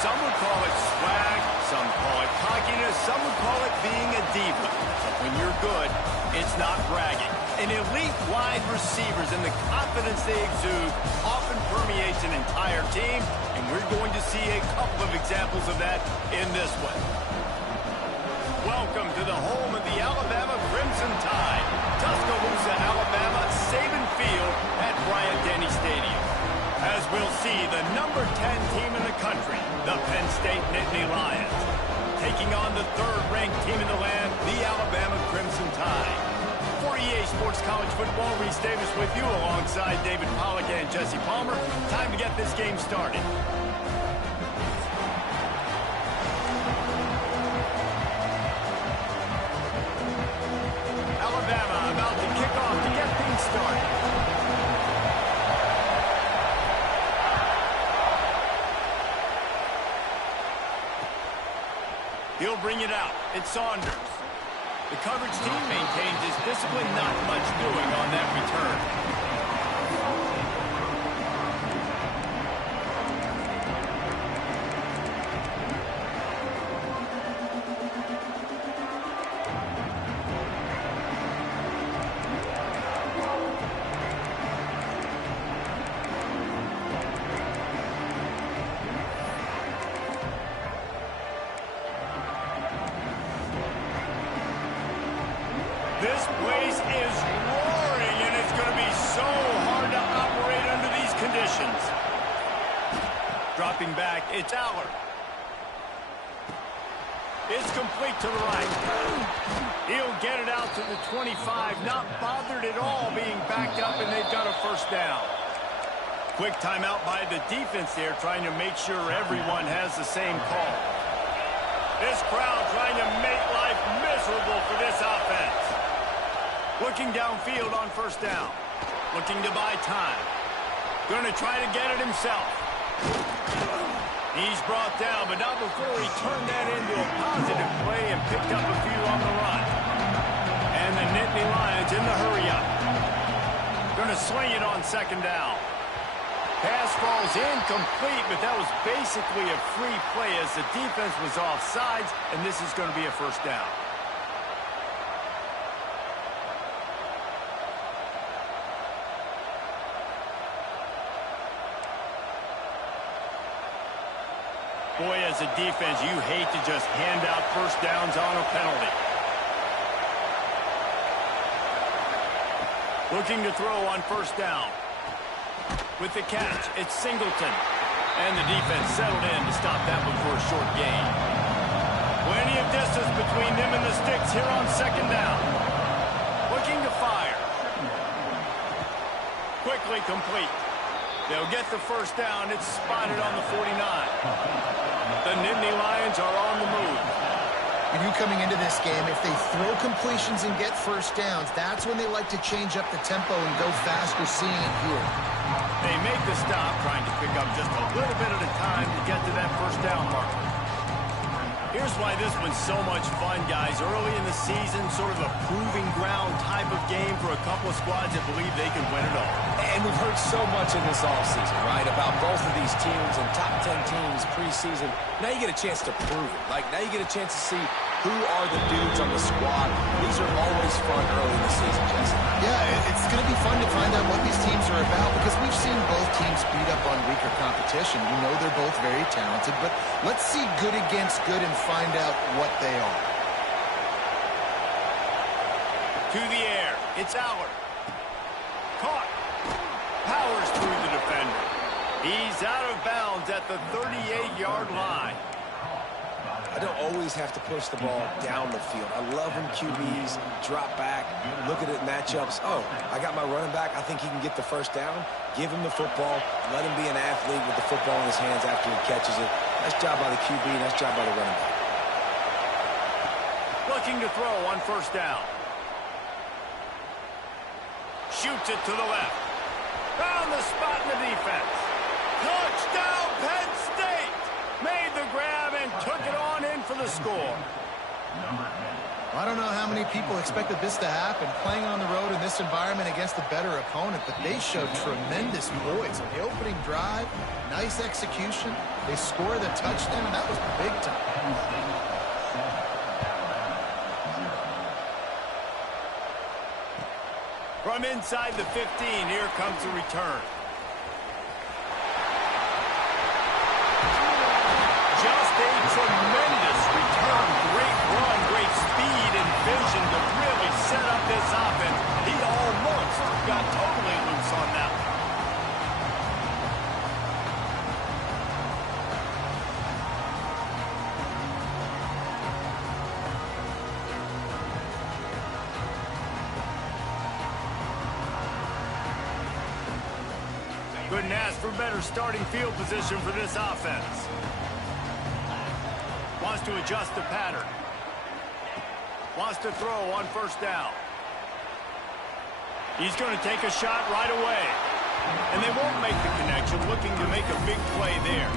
Some would call it swag, some call it cockiness, some would call it being a diva. But when you're good, it's not bragging. An elite wide receivers and the confidence they exude often permeates an entire team, and we're going to see a couple of examples of that in this one. Welcome to the home of the Alabama Crimson Tide. Tuscaloosa, Alabama, Saban Field at Bryant-Denny Stadium. As we'll see, the number 10 team in the country, the Penn State Nittany Lions, taking on the third-ranked team in the land, the Alabama Crimson Tide. For EA Sports College Football, Reese Davis with you alongside David Pollack and Jesse Palmer. Time to get this game started. Alabama about to kick off to get things started. He'll bring it out. It's Saunders. The coverage team maintains his discipline, not much doing on that return. This place is roaring, and it's going to be so hard to operate under these conditions. Dropping back, it's Aller. It's complete to the right. He'll get it out to the 25, not bothered at all being backed up, and they've got a first down. Quick timeout by the defense there, trying to make sure everyone has the same call. This crowd trying to make life miserable for this offense. Looking downfield on first down. Looking to buy time. Going to try to get it himself. He's brought down, but not before he turned that into a positive play and picked up a few on the run. And the Nittany Lions in the hurry-up. Going to sling it on second down. Pass falls incomplete, but that was basically a free play as the defense was off sides, and this is going to be a first down. Boy, as a defense, you hate to just hand out first downs on a penalty. Looking to throw on first down. With the catch, it's Singleton. And the defense settled in to stop that one for a short gain. Plenty of distance between them and the sticks here on second down. Looking to fire. Quickly complete. They'll get the first down. It's spotted on the 49. The Nittany Lions are on the move. You knew coming into this game, if they throw completions and get first downs, that's when they like to change up the tempo and go fast. We're seeing it here. They make the stop, trying to pick up just a little bit at a time to get to that first down marker. Here's why this one's so much fun, guys. Early in the season, sort of a proving ground type of game for a couple of squads that believe they can win it all. And we've heard so much in this offseason, right, about both of these teams and top 10 teams preseason. Now you get a chance to prove it. Like, now you get a chance to see who are the dudes on the squad. These are always fun early in the season, Jesse. Yeah, it's going to be fun to find out what these teams are about because we've seen both teams beat up on weaker competition. We know they're both very talented, but let's see good against good and find out what they are. To the air, it's Aller. Caught. Powers through the defender. He's out of bounds at the 38-yard line. I don't always have to push the ball down the field. I love when QBs drop back, look at it matchups. Oh, I got my running back. I think he can get the first down. Give him the football. Let him be an athlete with the football in his hands after he catches it. Nice job by the QB. Nice job by the running back. Looking to throw on first down. Shoots it to the left. Found the spot in the defense. Touchdown, Penn State! Made the grab and took it on in for the score. I don't know how many people expected this to happen, playing on the road in this environment against a better opponent, but they showed tremendous poise on the opening drive. Nice execution. They score the touchdown, and that was big time. From inside the 15, here comes the return. Just a tremendous return. Great run, great speed and vision to really set up this offense. He almost got totally loose on that one. Couldn't ask for better starting field position for this offense. Wants to adjust the pattern. Wants to throw on first down. He's going to take a shot right away. And they won't make the connection, looking to make a big play there.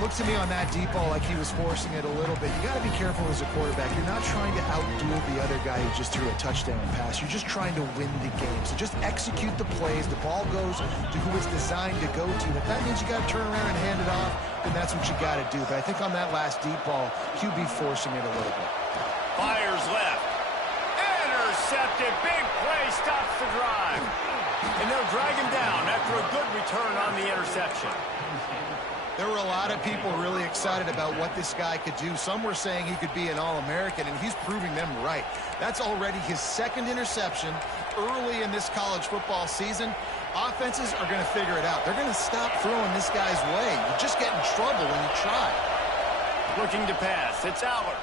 Looks to me on that deep ball like he was forcing it a little bit. You got to be careful as a quarterback. You're not trying to outduel the other guy who just threw a touchdown pass. You're just trying to win the game. So just execute the plays. The ball goes to who it's designed to go to. If that means you got to turn around and hand it off, then that's what you got to do. But I think on that last deep ball, QB forcing it a little bit. Fires left. Intercepted. Big play stops the drive. And they'll drag him down after a good return on the interception. There were a lot of people really excited about what this guy could do. Some were saying he could be an All-American, and he's proving them right. That's already his second interception early in this college football season. Offenses are going to figure it out. They're going to stop throwing this guy's way. You just get in trouble when you try. Looking to pass. It's Aller.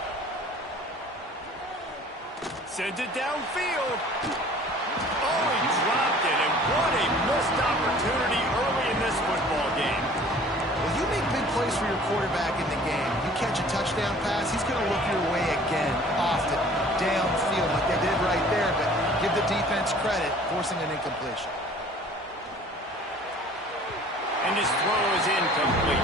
Sends it downfield. Oh, he dropped it, and what a missed opportunity early in this football game. Well, you make big plays for your quarterback in the game. You catch a touchdown pass, he's going to look your way again, often, downfield like they did right there, but give the defense credit, forcing an incompletion. And his throw is incomplete.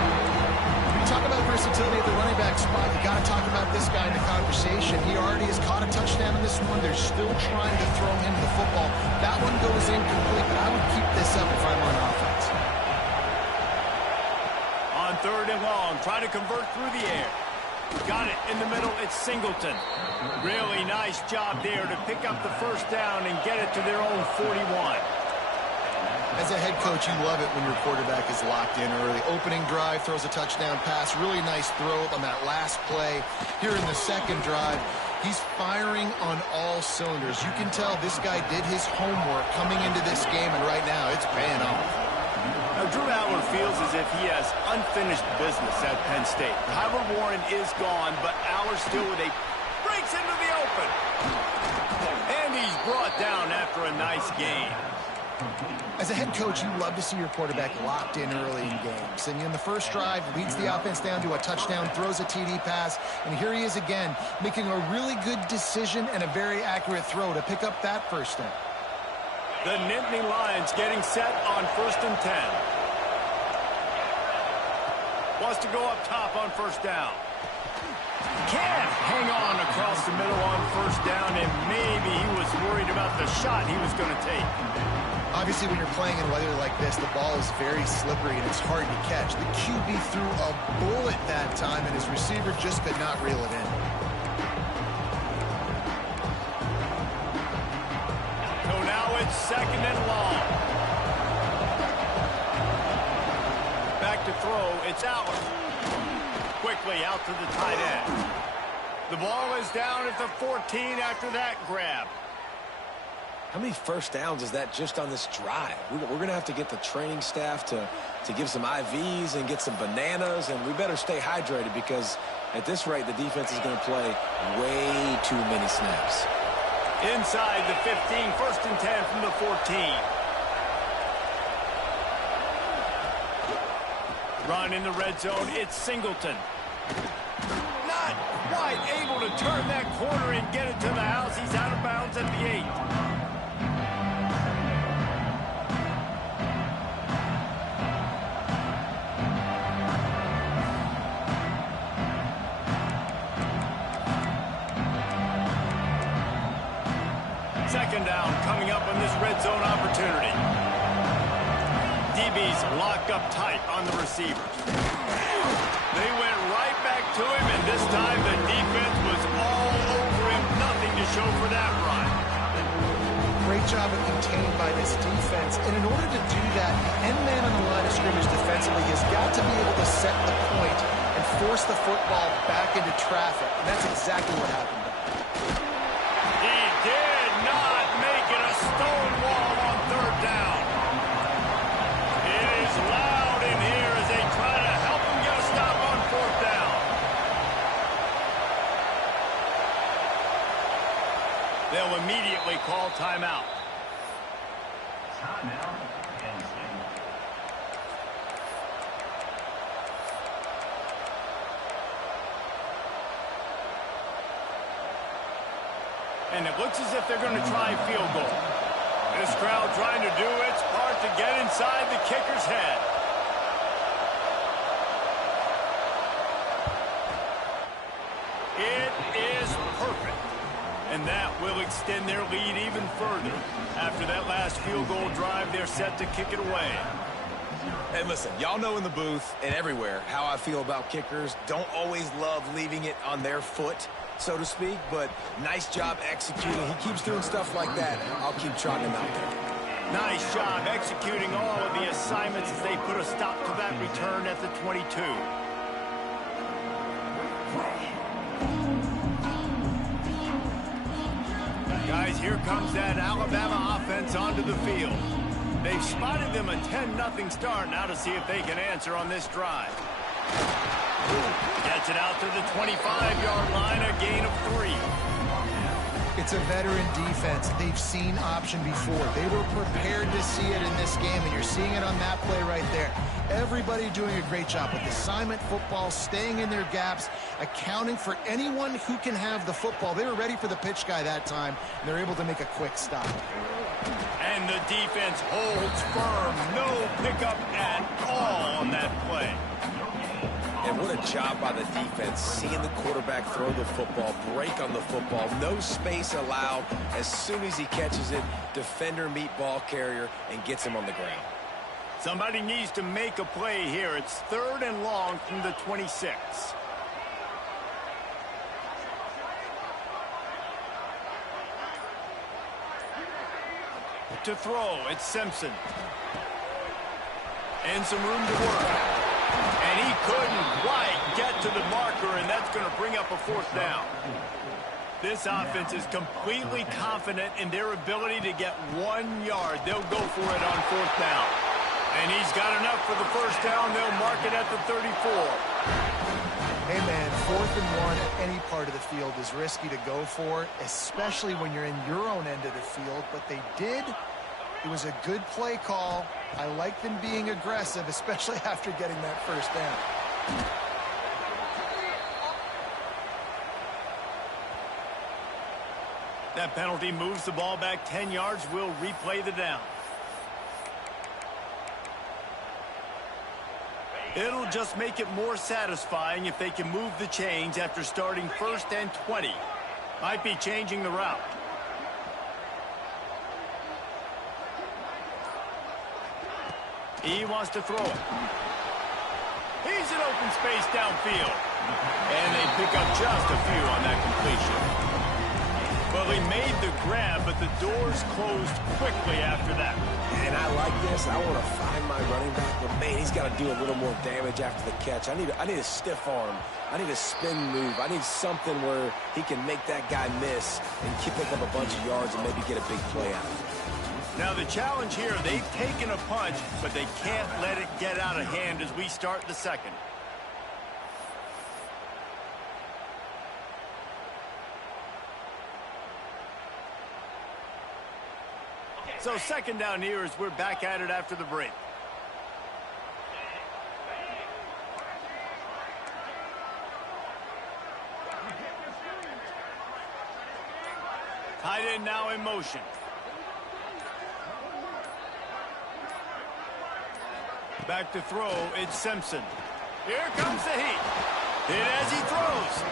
When you talk about versatility at the running back spot, you got to talk about this guy in the conversation. He already has caught a touchdown in this one. They're still trying to throw him the football. That one goes incomplete, but I would keep this up if I'm on offense. On third and long, try to convert through the air. Got it in the middle. It's Singleton. Really nice job there to pick up the first down and get it to their own 41. As a head coach, you love it when your quarterback is locked in early. Opening drive, throws a touchdown pass. Really nice throw on that last play. Here in the second drive, he's firing on all cylinders. You can tell this guy did his homework coming into this game, and right now it's paying off. Now, Drew Aller feels as if he has unfinished business at Penn State. Tyler Warren is gone, but Aller still with a breaks into the open. And he's brought down after a nice gain. As a head coach, you love to see your quarterback locked in early in games. And in the first drive, leads the offense down to a touchdown, throws a TD pass, and here he is again, making a really good decision and a very accurate throw to pick up that first down. The Nittany Lions getting set on 1st and 10. Wants to go up top on first down. Can't hang on across the middle on first down, and maybe he was worried about the shot he was going to take. Obviously, when you're playing in weather like this, the ball is very slippery and it's hard to catch. The QB threw a bullet that time, and his receiver just could not reel it in. So now it's 2nd and long. Back to throw. It's Aller. Quickly out to the tight end. The ball is down at the 14 after that grab. How many first downs is that just on this drive? We're going to have to get the training staff to give some IVs and get some bananas, and we better stay hydrated because at this rate, the defense is going to play way too many snaps. Inside the 15, 1st and 10 from the 14. Run in the red zone, it's Singleton. Not quite able to turn that corner and get it to the house. He's out of bounds at the 8. second down coming up on this red zone opportunity. DBs locked up tight on the receivers. They went right back to him, and this time the defense was all over him. Nothing to show for that run. Great job of contained by this defense. And in order to do that, the end man on the line of scrimmage defensively has got to be able to set the point and force the football back into traffic. And that's exactly what happened. He did not make it a stone wall on third down. It is loud in here as they try to help him get a stop on fourth down. They'll immediately call timeout. Timeout, Penn State. And it looks as if they're going to try a field goal. This crowd trying to do its part to get inside the kicker's head. It is perfect. And that will extend their lead even further. After that last field goal drive, they're set to kick it away. Hey, listen, y'all know in the booth and everywhere how I feel about kickers. Don't always love leaving it on their foot, so to speak, but nice job executing. He keeps doing stuff like that. I'll keep trotting him out there. Nice job executing all of the assignments as they put a stop to that return at the 22. Guys, here comes that Alabama offense onto the field. They've spotted them a 10-0 start. Now to see if they can answer on this drive. Gets it out to the 25-yard line, a gain of 3. It's a veteran defense. They've seen option before. They were prepared to see it in this game, and you're seeing it on that play right there. Everybody doing a great job with assignment football, staying in their gaps, accounting for anyone who can have the football. They were ready for the pitch guy that time, and they're able to make a quick stop. And the defense holds firm. No pickup at all on that play. And what a job by the defense, seeing the quarterback throw the football, break on the football, no space allowed. As soon as he catches it, defender meet ball carrier and gets him on the ground. Somebody needs to make a play here. It's 3rd and long from the 26. To throw, it's Simpson. And some room to work. And he couldn't quite get to the marker, and that's going to bring up a 4th down. This offense is completely confident in their ability to get 1 yard. They'll go for it on 4th down. And he's got enough for the 1st down. They'll mark it at the 34. Hey, man, 4th and 1 at any part of the field is risky to go for, especially when you're in your own end of the field. But they did. It was a good play call. I like them being aggressive, especially after getting that 1st down. That penalty moves the ball back 10 yards. We'll replay the down. It'll just make it more satisfying if they can move the chains after starting 1st and 20. Might be changing the route. He wants to throw it. He's in open space downfield. And they pick up just a few on that completion. Well, he made the grab, but the doors closed quickly after that. And I like this. I want to find my running back, but man, he's got to do a little more damage after the catch. I need a stiff arm. I need a spin move. I need something where he can make that guy miss and pick up a bunch of yards and maybe get a big play out of it. Now the challenge here, they've taken a punch, but they can't let it get out of hand as we start the 2nd. So 2nd down here as we're back at it after the break. Tight end now in motion. Back to throw, it's Simpson. Here comes the heat. Hit as he throws.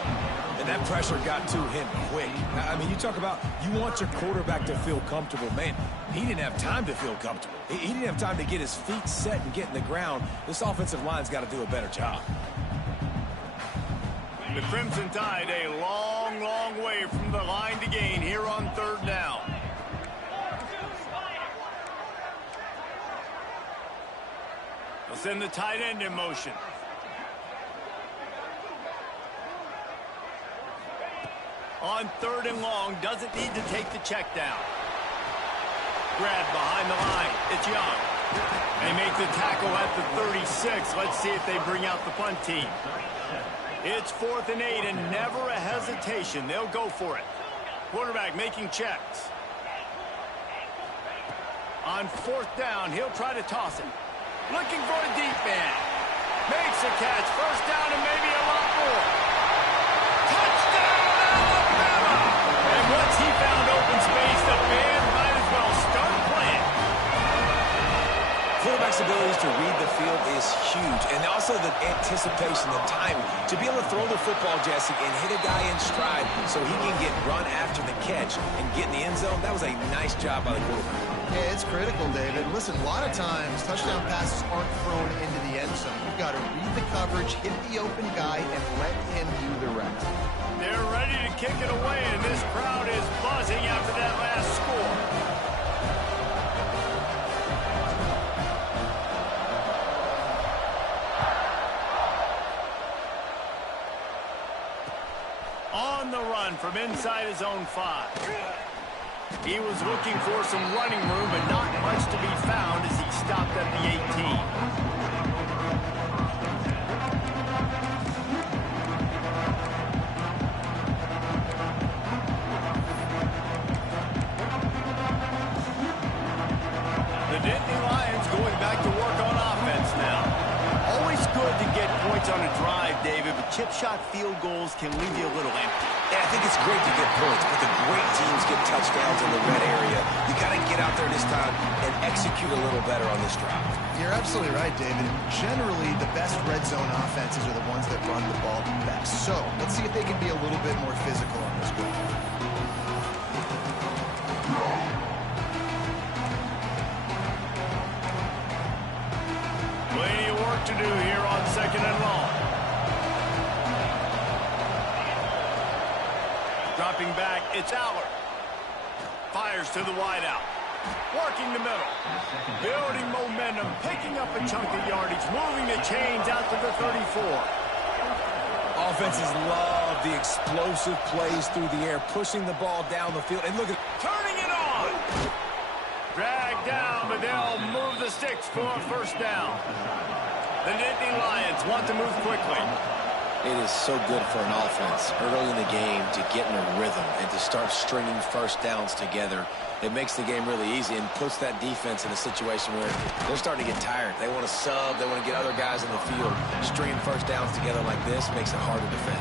And that pressure got to him quick. I mean, you talk about you want your quarterback to feel comfortable. Man, he didn't have time to feel comfortable. He didn't have time to get his feet set and get in the ground. This offensive line's got to do a better job. The Crimson Tide a long, long way from the line to gain here on 3rd down. They'll send the tight end in motion. On 3rd and long, doesn't need to take the check down. Grab behind the line. It's Young. They make the tackle at the 36. Let's see if they bring out the punt team. It's 4th and 8 and never a hesitation. They'll go for it. Quarterback making checks. On 4th down, he'll try to toss it. Looking for a deep man. Makes a catch. 1st down and maybe a lot more. Touchdown, Alabama! And once he found open space, the band might as well start playing. Quarterback's abilities to read the field is huge, and also the anticipation, the time to be able to throw the football, Jesse, and hit a guy in stride so he can get run after the catch and get in the end zone. That was a nice job by the quarterback. Yeah, it's critical, David. Listen, a lot of times touchdown passes aren't thrown into the end zone. You've got to read the coverage, hit the open guy, and let him do the rest. They're ready to kick it away, and this crowd is buzzing after that last score. On the run from inside his own 5. He was looking for some running room, but not much to be found as he stopped at the 18. The Nittany Lions going back to work on offense now. Always good to get points on a drive, David, but chip shot field goals can leave you a little empty. Yeah, I think it's great to get points, but the great teams get touchdowns in the red area. You got to get out there this time and execute a little better on this drive. You're absolutely right, David. Generally, the best red zone offenses are the ones that run the ball best. So, let's see if they can be a little bit more physical on this one. Plenty of work to do here on 2nd and long. Dropping back, it's Allard. Fires to the wideout. Working the middle. Building momentum, picking up a chunk of yardage, moving the chains out to the 34. Offenses love the explosive plays through the air, pushing the ball down the field. And look at Turning it on. Dragged down, but they'll move the sticks for a 1st down. The Nittany Lions want to move quickly. it is so good for an offense early in the game to get in a rhythm and to start stringing 1st downs together. It makes the game really easy and puts that defense in a situation where they're starting to get tired. They want to sub. They want to get other guys in the field. Stringing 1st downs together like this makes it hard to defend.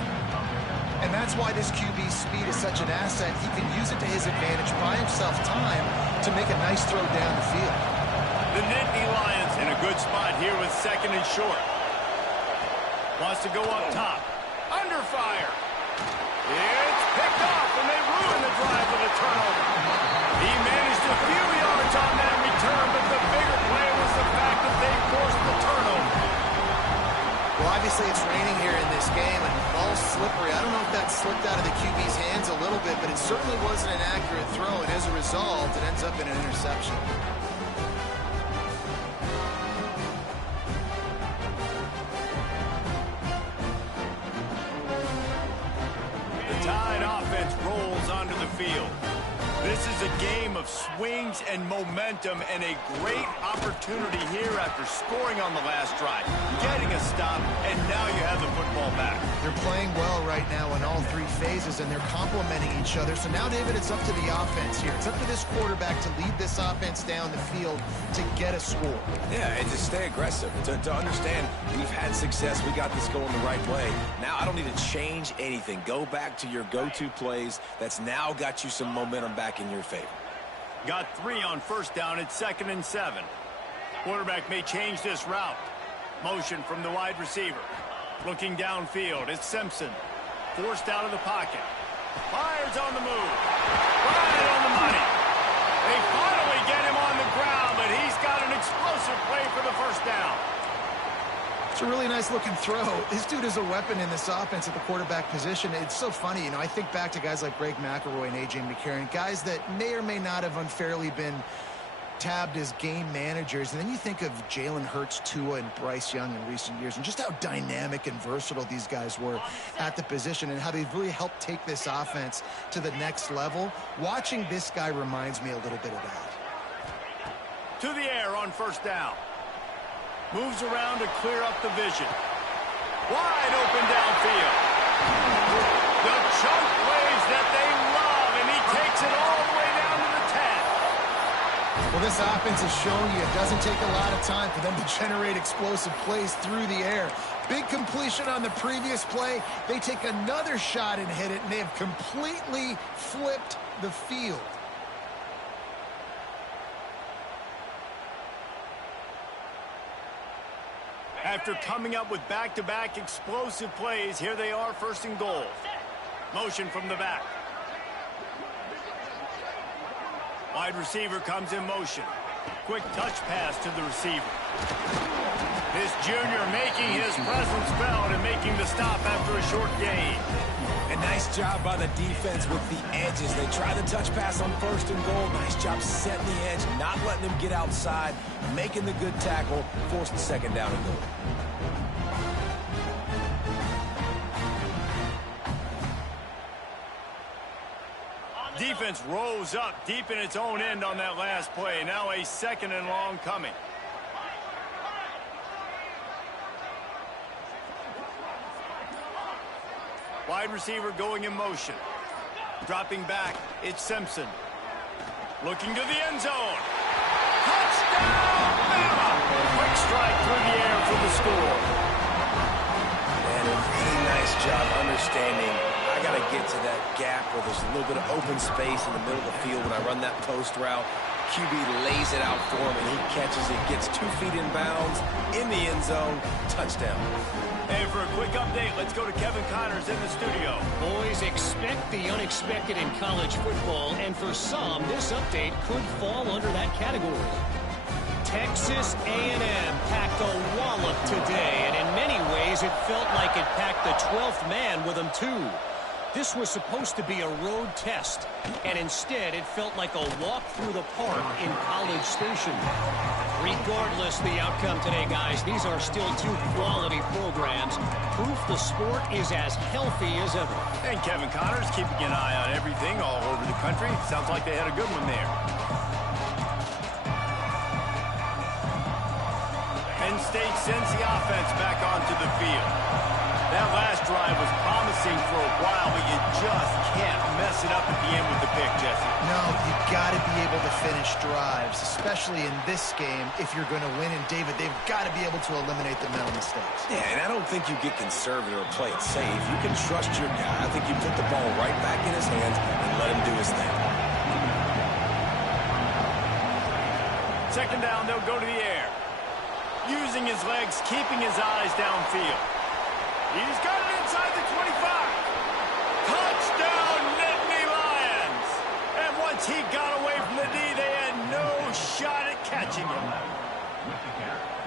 And that's why this QB's speed is such an asset. He can use it to his advantage, buy himself time to make a nice throw down the field. The Nittany Lions in a good spot here with 2nd and short. Wants to go up top. Under fire. It's picked off, and they ruin the drive with a turnover. He managed a few yards on that return, but the bigger play was the fact that they forced the turnover. Well, obviously it's raining here in this game, and the ball's slippery. I don't know if that slipped out of the QB's hands a little bit, but it certainly wasn't an accurate throw, and as a result, it ends up in an interception. Tide offense rolls onto the field. This is a game of swings and momentum and a great opportunity here after scoring on the last drive, getting a stop, and now you have the football back. They're playing well right now in all 3 phases, and they're complementing each other. So now, David, it's up to the offense here. It's up to this quarterback to lead this offense down the field to get a score. Yeah, and to stay aggressive, to understand we've had success, we got this going the right way. Now I don't need to change anything. Go back to your go-to plays. That's now got you some momentum back in your favor. Got 3 on 1st down at 2nd and 7. Quarterback may change this route. Motion from the wide receiver. Looking downfield, it's Simpson. forced out of the pocket. Fires on the move. Right on the money. They finally get him on the ground, but he's got an explosive play for the first down. It's a really nice looking throw. This dude is a weapon in this offense at the quarterback position. It's so funny, you know, I think back to guys like Greg McElroy and A.J. McCarron, guys that may or may not have unfairly been tabbed as game managers. And then you think of Jalen Hurts, Tua, and Bryce Young in recent years, and just how dynamic and versatile these guys were at the position and how they've really helped take this offense to the next level. Watching this guy reminds me a little bit of that. To the air on first down. Moves around to clear up the vision. Wide open downfield. The chunk plays that they love, and he takes it all the way down to the 10. Well, this offense is showing you it doesn't take a lot of time for them to generate explosive plays through the air. Big completion on the previous play. They take another shot and hit it, and they have completely flipped the field. After coming up with back-to-back explosive plays, here they are, first and goal. Motion from the back. Wide receiver comes in motion. Quick touch pass to the receiver. This junior making his presence felt and making the stop after a short gain. A nice job by the defense with the edges. They try the touch pass on first and goal. Nice job setting the edge, not letting them get outside, making the good tackle, forcing second down and goal. Defense rose up deep in its own end on that last play. Now a second and long coming. Wide receiver going in motion. Dropping back, it's Simpson. Looking to the end zone. Touchdown, Bama! Quick strike through the air for the score. And a really nice job understanding. I got to get to that gap where there's a little bit of open space in the middle of the field when I run that post route. QB lays it out for him, and he catches it, gets 2 feet in bounds, in the end zone, touchdown. And for a quick update, let's go to Kevin Connors in the studio. Boys, expect the unexpected in college football, and for some, this update could fall under that category. Texas A&M packed a wallop today, and in many ways, it felt like it packed the 12th man with them, too. This was supposed to be a road test, and instead it felt like a walk through the park in College Station. Regardless the outcome today, guys, these are still 2 quality programs. Proof the sport is as healthy as ever. And Kevin Connors keeping an eye on everything all over the country. Sounds like they had a good one there. Penn State sends the offense back onto the field. That last drive was promising for a while, but you just can't mess it up at the end with the pick, Jesse. No, you got to be able to finish drives, especially in this game if you're going to win. And, David, they've got to be able to eliminate the mental mistakes. Yeah, and I don't think you get conservative or play it safe. You can trust your guy. I think you put the ball right back in his hands and let him do his thing. Second down, they'll go to the air. Using his legs, keeping his eyes downfield. He's got it inside the 25. Touchdown, Nittany Lions. And once he got away from the D, they had no shot at catching him.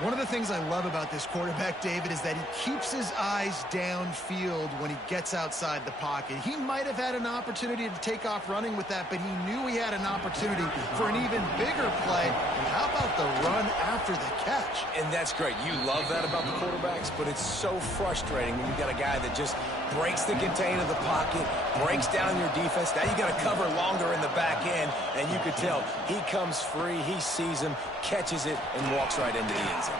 One of the things I love about this quarterback, David, is that he keeps his eyes downfield when he gets outside the pocket. He might have had an opportunity to take off running with that, but he knew he had an opportunity for an even bigger play. And how about the run after the catch? And that's great. You love that about the quarterbacks, but it's so frustrating when you got a guy that just breaks the contain of the pocket, breaks down your defense. Now you got to cover longer in the back end, and you could tell he comes free, he sees him, catches it, and walks right into the end zone.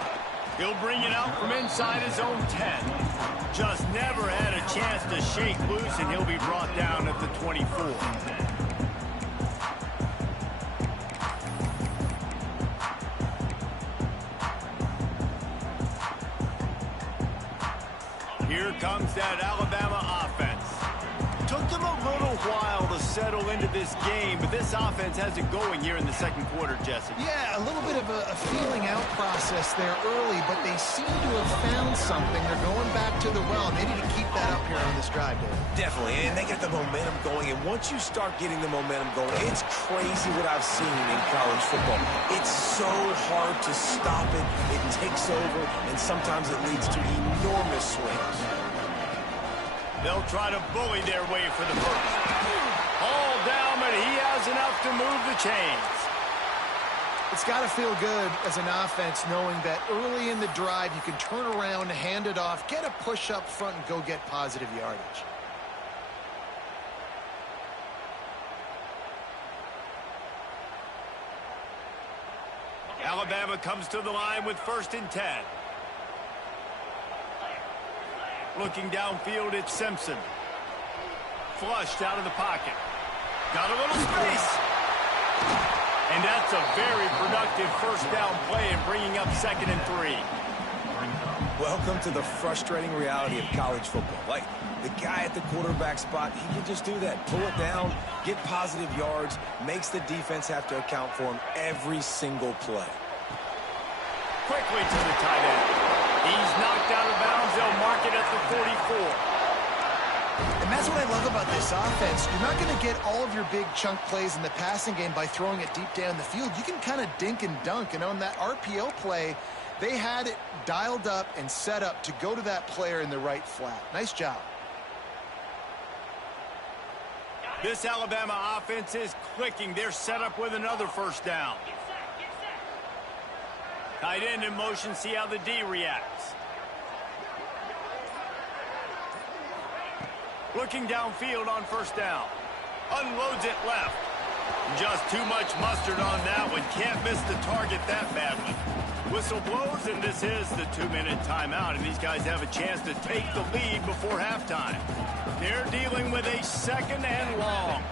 He'll bring it out from inside his own 10. Just never had a chance to shake loose, and he'll be brought down at the 24. Here comes that Alabama offense. Took them a little while to settle into this game, but this offense has it going here in the second quarter, Jesse. Yeah, a little bit of a feeling out process there early, but they seem to have found something. They're going back to the well, and they need to keep that up here on this drive, Dave. Definitely, and they get the momentum going, and once you start getting the momentum going, it's crazy what I've seen in college football. It's so hard to stop it. It takes over, and sometimes it leads to enormous swings. They'll try to bully their way for the first. All down, but he has enough to move the chains. It's got to feel good as an offense knowing that early in the drive you can turn around, hand it off, get a push up front, and go get positive yardage. Alabama comes to the line with 1st and 10. Looking downfield, it's Simpson. Flushed out of the pocket. Got a little space. And that's a very productive first down play and bringing up 2nd and 3. Welcome to the frustrating reality of college football. Like, the guy at the quarterback spot, he can just do that. Pull it down, get positive yards, makes the defense have to account for him every single play. Quickly to the tight end. He's knocked out of bounds. They'll mark it at the 44. And that's what I love about this offense. You're not going to get all of your big chunk plays in the passing game by throwing it deep down the field. You can kind of dink and dunk. And on that RPO play, they had it dialed up and set up to go to that player in the right flat. Nice job. This Alabama offense is clicking. They're set up with another first down. Tight end in motion, see how the D reacts. Looking downfield on first down. Unloads it left. Just too much mustard on that one. Can't miss the target that badly. Whistle blows, and this is the 2-minute timeout, and these guys have a chance to take the lead before halftime. They're dealing with a 2nd and long.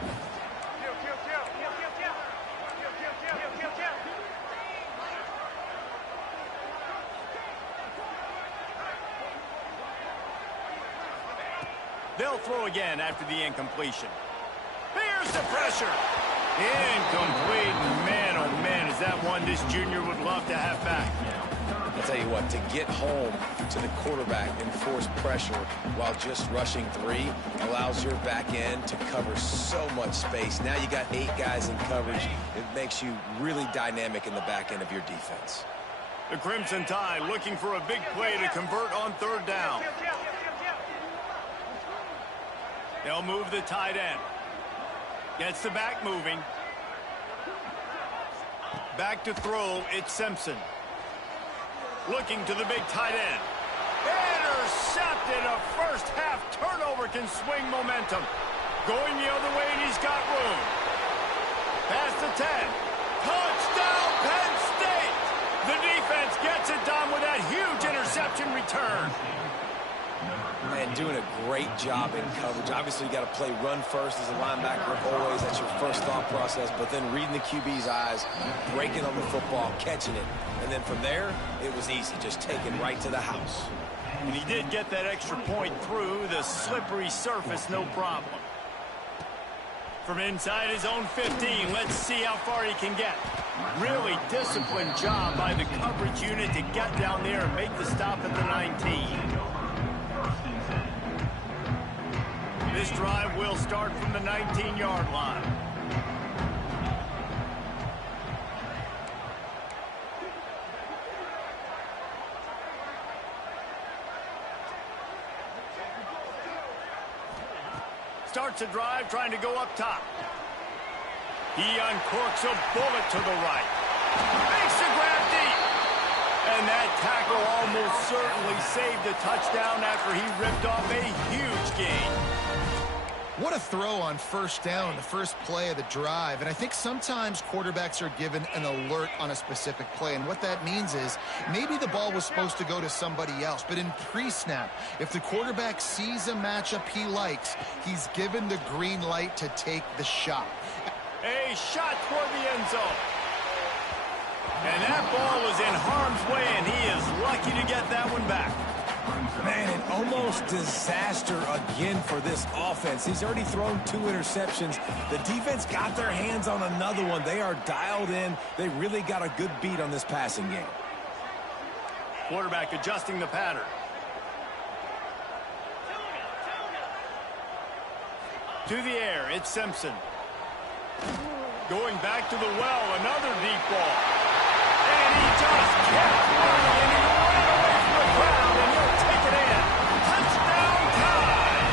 They'll throw again after the incompletion. Here's the pressure. Incomplete. Man, oh man, is that one this junior would love to have back. I'll tell you what, to get home to the quarterback and force pressure while just rushing 3 allows your back end to cover so much space. Now you got 8 guys in coverage. It makes you really dynamic in the back end of your defense. The Crimson Tide looking for a big play to convert on 3rd down. They'll move the tight end. Gets the back moving. Back to throw, it's Simpson. Looking to the big tight end. Intercepted. A first half turnover can swing momentum. Going the other way, and he's got room. Past the 10. Touchdown, Penn State! The defense gets it done with that huge interception return. Man, doing a great job in coverage. Obviously, you got to play run first as a linebacker always. That's your first thought process. But then reading the QB's eyes, breaking on the football, catching it. And then from there, it was easy, just taken right to the house. And he did get that extra point through the slippery surface, no problem. From inside his own 15, let's see how far he can get. Really disciplined job by the coverage unit to get down there and make the stop at the 19. This drive will start from the 19-yard line. Starts a drive trying to go up top. He uncorks a bullet to the right. Makes the grab deep. And that tackle almost certainly saved a touchdown after he ripped off a huge gain. What a throw on first down, the first play of the drive. And I think sometimes quarterbacks are given an alert on a specific play. And what that means is maybe the ball was supposed to go to somebody else. But in pre-snap, if the quarterback sees a matchup he likes, he's given the green light to take the shot. A shot toward the end zone. And that ball was in harm's way, and he is lucky to get that one back. Man, an almost disaster again for this offense. He's already thrown 2 interceptions. The defense got their hands on another one. They are dialed in. They really got a good beat on this passing game. Quarterback adjusting the pattern. To the air, it's Simpson. Going back to the well, another deep ball. And he just kept running, and he ran away from the crowd, and he'll take it in. Touchdown time!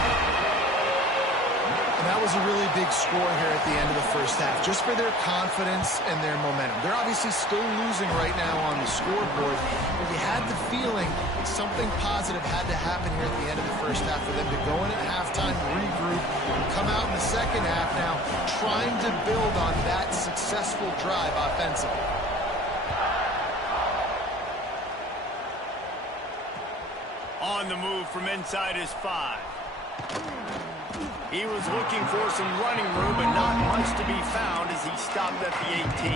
And that was a really big score here at the end of the first half, just for their confidence and their momentum. They're obviously still losing right now on the scoreboard, but you had the feeling something positive had to happen here at the end of the first half for them to go in at halftime, regroup, and come out in the second half now trying to build on that successful drive offensively. On the move from inside his 5. He was looking for some running room, but not much to be found as he stopped at the 18.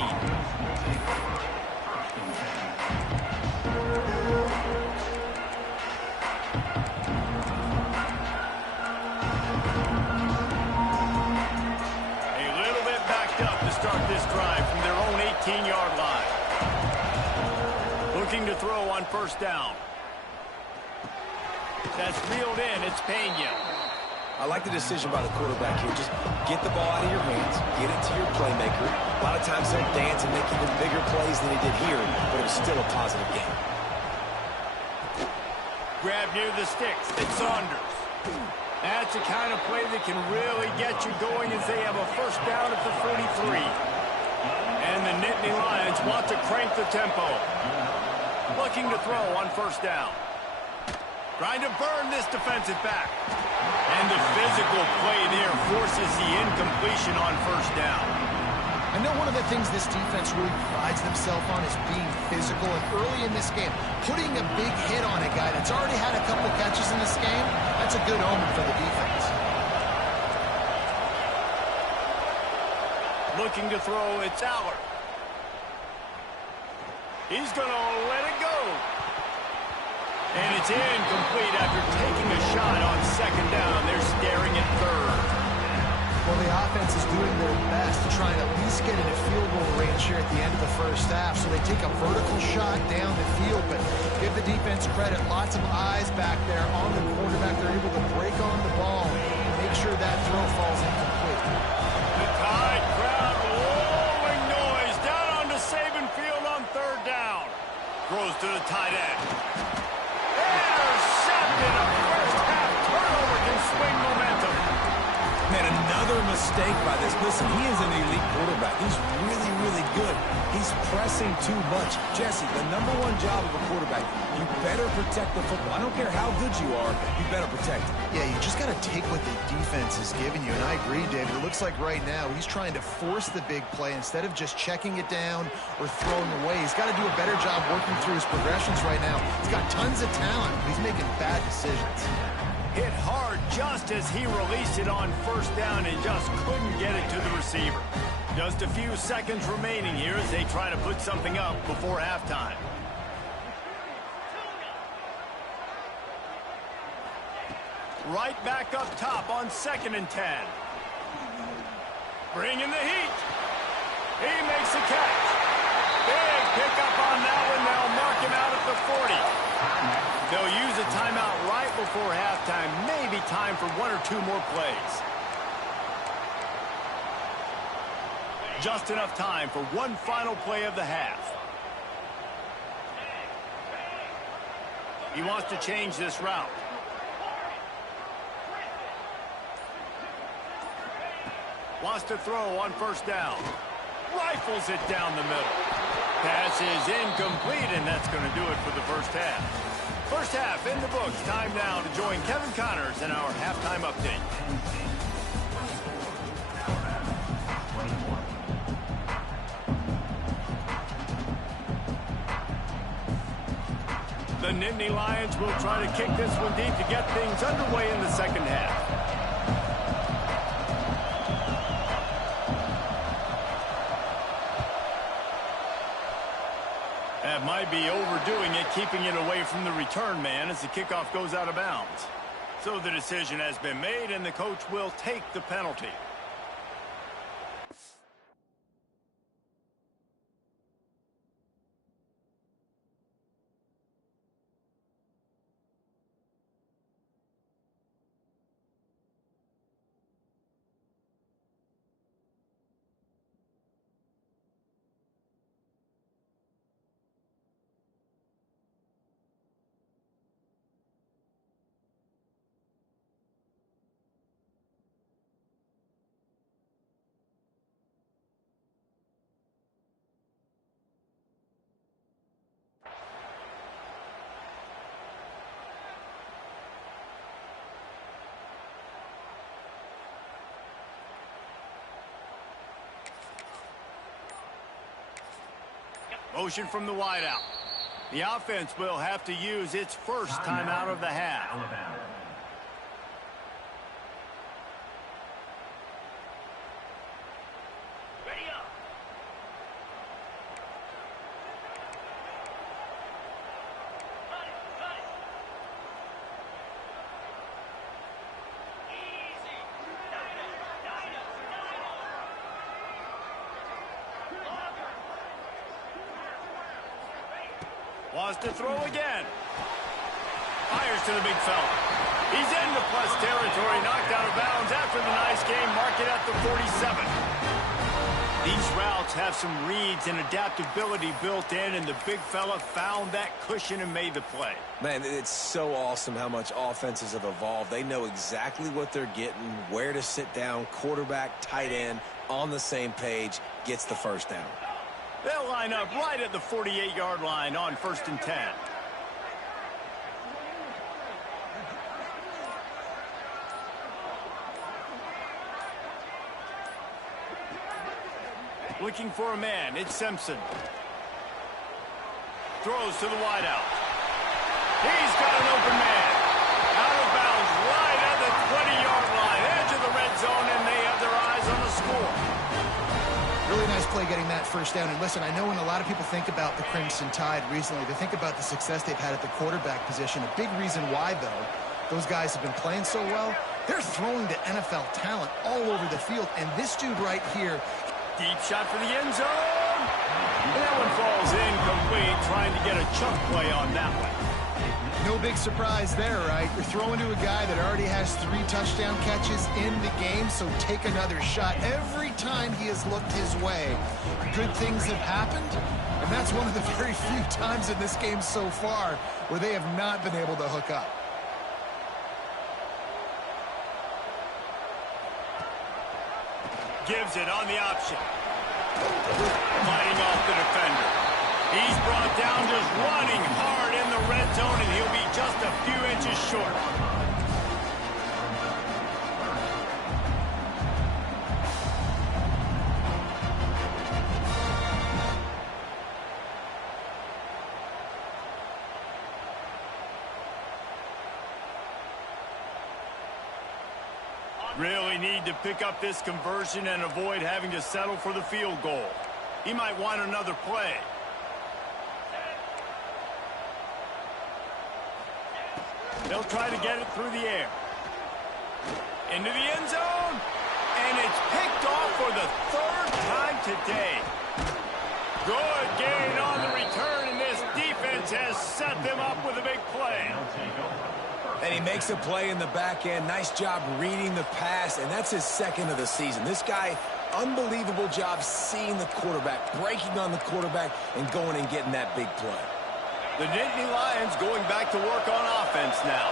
A little bit backed up to start this drive from their own 18-yard line. Looking to throw on first down. That's reeled in. It's Penn. I like the decision by the quarterback here. Just get the ball out of your hands, get it to your playmaker. A lot of times he'll dance and make even bigger plays than he did here, but it was still a positive game. Grab near the sticks. It's Saunders. That's the kind of play that can really get you going as they have a first down at the 43. And the Nittany Lions want to crank the tempo. Looking to throw on first down. Trying to burn this defensive back. And the physical play there forces the incompletion on first down. I know one of the things this defense really prides themselves on is being physical, and early in this game, putting a big hit on a guy that's already had a couple catches in this game, that's a good omen for the defense. Looking to throw, it's Aller. He's going to let it go. And it's incomplete after taking a shot on second down. They're staring at third. Well, the offense is doing their best to try and at least get into field goal range here at the end of the first half. So they take a vertical shot down the field, but give the defense credit. Lots of eyes back there on the quarterback. They're able to break on the ball and make sure that throw falls incomplete. The Tide crowd rolling noise down onto Saban Field on third down. Throws to the tight end. Intercepted. A first half turnover can swing momentum. Man, another mistake by this. Listen, he is an elite quarterback. He's really, really good. He's pressing too much. Jesse, the #1 job of a quarterback, you better protect the football. I don't care how good you are, you better protect it. Yeah, you just got to take what the defense is giving you. And I agree, David. It looks like right now he's trying to force the big play instead of just checking it down or throwing away. He's got to do a better job working through his progressions right now. He's got tons of talent, but he's making bad decisions. Hit hard just as he released it on first down and just couldn't get it to the receiver. Just a few seconds remaining here as they try to put something up before halftime. Right back up top on 2nd and 10. Bringing the heat. He makes a catch. Big pickup on that one. They'll mark him out at the 40. They'll use a timeout right before halftime. Maybe time for 1 or 2 more plays. Just enough time for one final play of the half. He wants to change this route. Wants to throw on first down. Rifles it down the middle. Pass is incomplete, and that's going to do it for the first half. First half in the books. Time now to join Kevin Connors in our halftime update. The Nittany Lions will try to kick this one deep to get things underway in the second half. That might might be overdoing it, keeping it away from the return man as the kickoff goes out of bounds. So the decision has been made, and the coach will take the penalty. Motion from the wideout. The offense will have to use its first timeout of the half. Wants to throw again. Fires to the big fella. He's into plus territory, knocked out of bounds after the nice game. Mark it at the 47. These routes have some reads and adaptability built in, and the big fella found that cushion and made the play. Man, it's so awesome how much offenses have evolved. They know exactly what they're getting, where to sit down, quarterback, tight end, on the same page, gets the first down. They'll line up right at the 48-yard line on 1st and 10. Looking for a man, it's Simpson. Throws to the wideout. He's got an open man. Out of bounds right at the 20-yard line. Edge of the red zone, and they have their eyes on the score. Really nice play getting that first down. And listen, I know when a lot of people think about the Crimson Tide recently, they think about the success they've had at the quarterback position. A big reason why, though, those guys have been playing so well, they're throwing to NFL talent all over the field. And this dude right here, deep shot for the end zone. And that one falls incomplete, trying to get a chunk play on that one. no big surprise there, right? You're throwing to a guy that already has 3 touchdown catches in the game, so take another shot. Every time he has looked his way, good things have happened, and that's one of the very few times in this game so far where they have not been able to hook up. Gives it on the option. Fighting off the defender. He's brought down, just running hard in the red zone, and he'll be just a few inches short. Really need to pick up this conversion and avoid having to settle for the field goal. He might want another play. They'll try to get it through the air. Into the end zone. And it's picked off for the 3rd time today. Good gain on the return, and this defense has set them up with a big play. And he makes a play in the back end. Nice job reading the pass, and that's his 2nd of the season. This guy, unbelievable job seeing the quarterback, breaking on the quarterback, and going and getting that big play. The Nittany Lions going back to work on offense now.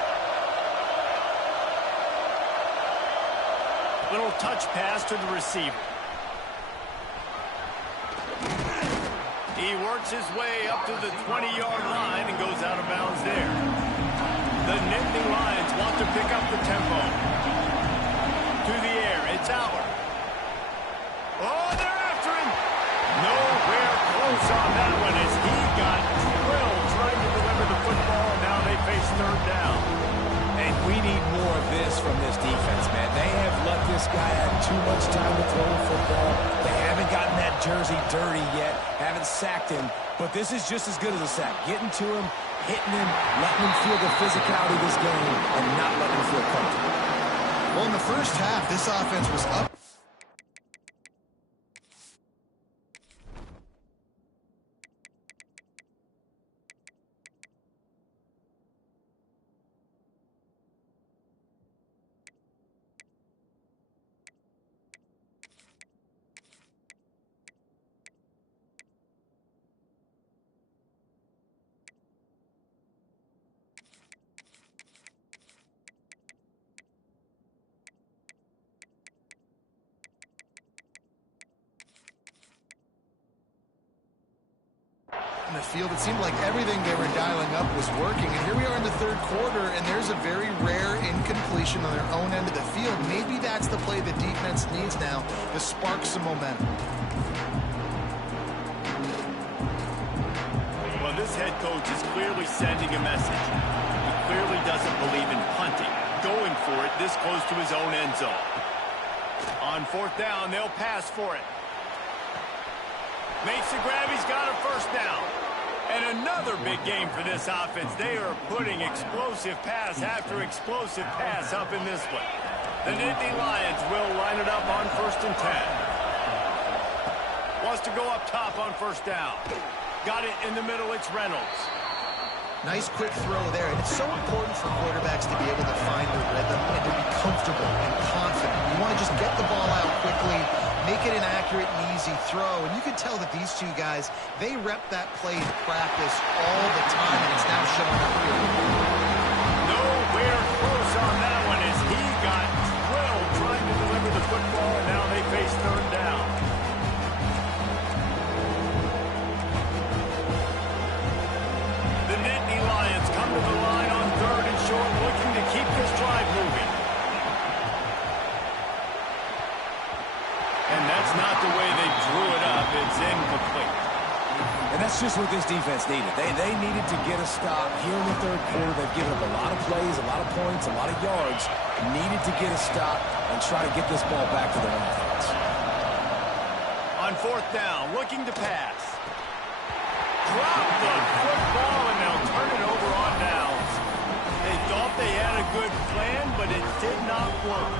Little touch pass to the receiver. He works his way up to the 20-yard line and goes out of bounds there. The Nittany Lions want to pick up the tempo. To the air, it's Aller. Oh, they're after him. Nowhere close on that one as he got drilled trying to deliver the football. Now they face 3rd down. And we need more of this from this defense, man. They have let this guy had too much time to throw the football. They haven't gotten that jersey dirty yet, haven't sacked him, but this is just as good as a sack. Getting to him, hitting him, letting him feel the physicality of this game, and not letting him feel comfortable. Well, in the first half, this offense was up. In the field, it seemed like everything they were dialing up was working, and here we are in the third quarter, and there's a very rare incompletion on their own end of the field. Maybe that's the play the defense needs now to spark some momentum. Well, this head coach is clearly sending a message. He clearly doesn't believe in punting, going for it this close to his own end zone. On fourth down, they'll pass for it. Makes the grab, he's got a first down. And another big game for this offense. They are putting explosive pass after explosive pass up in this one. The Nittany Lions will line it up on 1st and 10. Wants to go up top on first down. Got it in the middle, it's Reynolds. Nice quick throw there, and it's so important for quarterbacks to be able to find their rhythm and to be comfortable and confident. You want to just get the ball out quickly, make it an accurate and easy throw, and you can tell that these two guys, they rep that play in practice all the time, and it's now showing up here. Nowhere close on that one as he got drilled trying to deliver the football, and now they face third down. The Nittany Lions come to the line on 3rd and short, looking to keep this drive moving. And that's not the way they drew it up. It's incomplete. And that's just what this defense needed. They needed to get a stop here in the third quarter. They've given up a lot of plays, a lot of points, a lot of yards. Needed to get a stop and try to get this ball back to their offense. On fourth down, looking to pass. Drop the football, and they'll turn it over on downs. They thought they had a good plan, but it did not work.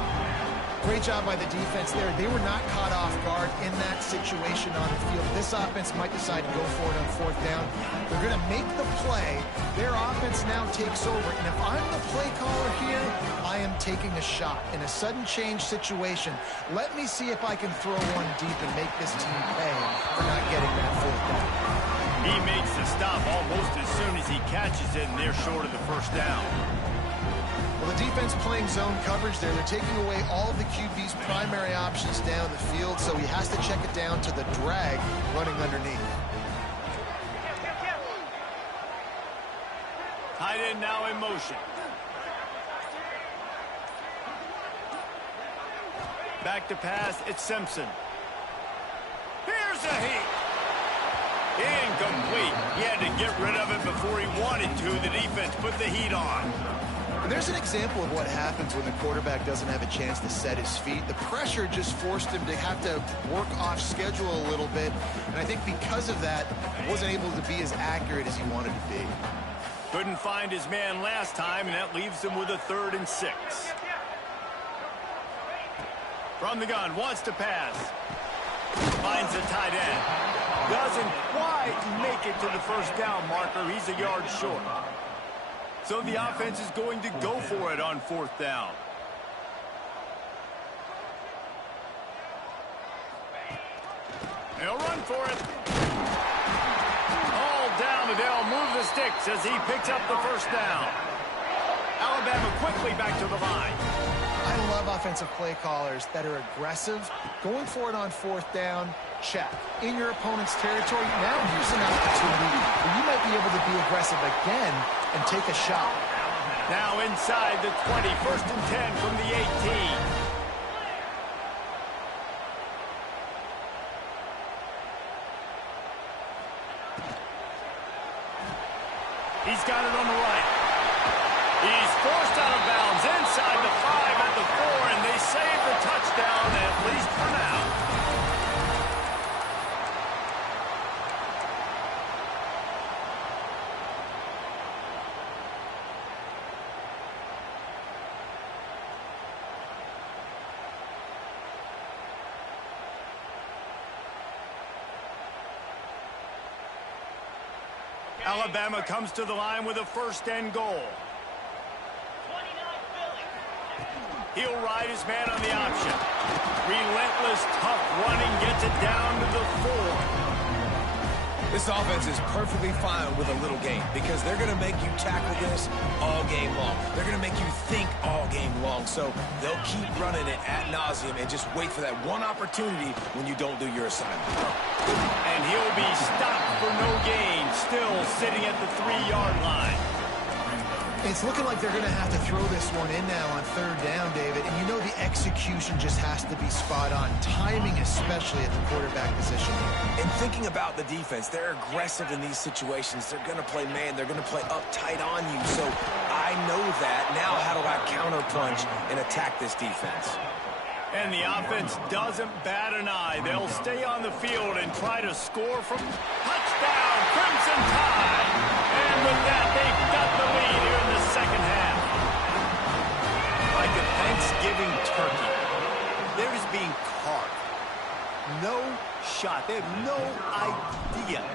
Great job by the defense there. They were not caught off guard in that situation on the field. This offense might decide to go for it on fourth down. They're going to make the play. Their offense now takes over. And if I'm the play caller here, I am taking a shot in a sudden change situation. Let me see if I can throw one deep and make this team pay for not getting that fourth down. He makes the stop almost as soon as he catches it, and they're short of the first down. Well, the defense playing zone coverage there. They're taking away all of the QB's primary options down the field, so he has to check it down to the drag running underneath. Tight end now in motion. Back to pass, it's Simpson. Here's a heat. Incomplete. He had to get rid of it before he wanted to. The defense put the heat on. There's an example of what happens when the quarterback doesn't have a chance to set his feet. The pressure just forced him to have to work off schedule a little bit, and I think because of that, he wasn't able to be as accurate as he wanted to be. Couldn't find his man last time, and that leaves him with a 3rd and 6. From the gun, wants to pass. Finds the tight end. Doesn't quite make it to the first down marker. He's a yard short. So the offense is going to go for it on fourth down. They'll run for it. All down, and they'll move the sticks as he picks up the first down. Alabama quickly back to the line. I love offensive play callers that are aggressive. Going for it on fourth down, check. In your opponent's territory, now here's an opportunity where you might be able to be aggressive again and take a shot. Now inside the 20, 1st and 10 from the 18. He's got it on the right. He's forced out of bounds inside the 5 at the 4, and they save the touchdown. Alabama comes to the line with a first and goal. He'll ride his man on the option. Relentless, tough running gets it down to the 4. This offense is perfectly fine with a little game because they're going to make you tackle this all game long. They're going to make you think all game long. So they'll keep running it ad nauseum and just wait for that one opportunity when you don't do your assignment. And he'll be stopped for no gain, still sitting at the 3-yard line. It's looking like they're going to have to throw this one in now on third down, David. And you know the execution just has to be spot on. Timing, especially at the quarterback position. And thinking about the defense, they're aggressive in these situations. They're going to play man. They're going to play up tight on you. So I know that. Now how do I counterpunch and attack this defense? And the offense doesn't bat an eye. They'll stay on the field and try to score from touchdown, Crimson Tide. And with that, they've got the lead here in the second half. Like a Thanksgiving turkey, they're just being carved. No shot. They have no idea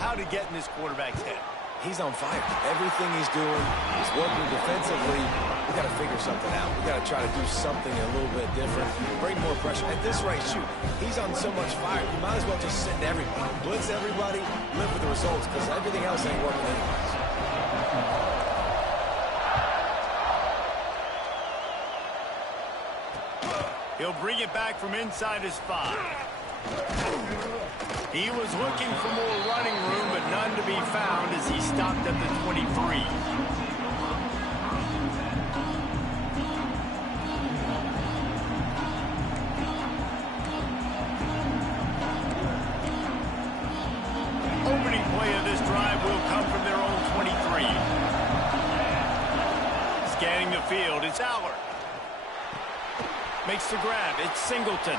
how to get in this quarterback's head. He's on fire. Everything he's doing is working defensively. We got to figure something out. We got to try to do something a little bit different. Bring more pressure. At this rate, shoot, he's on so much fire. You might as well just send everybody. Blitz everybody, live with the results, because everything else ain't working anyways. He'll bring it back from inside his 5. He was looking for more running room, but none to be found as he stopped at the 23. Opening play of this drive will come from their own 23. Scanning the field, it's Allard. Makes the grab, it's Singleton.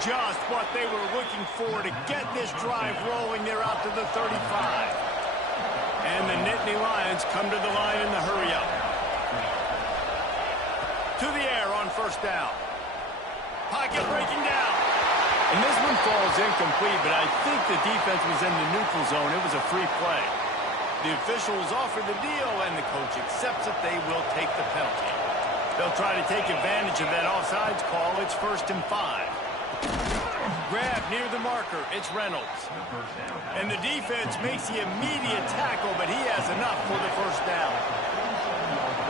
Just what they were looking for to get this drive rolling. They're out to the 35. And the Nittany Lions come to the line in the hurry-up. To the air on first down. Pocket breaking down. And this one falls incomplete, but I think the defense was in the neutral zone. It was a free play. The officials offer the deal, and the coach accepts it. They will take the penalty. They'll try to take advantage of that offsides call. It's 1st and 5. Grab near the marker. It's Reynolds. And the defense makes the immediate tackle, but he has enough for the first down.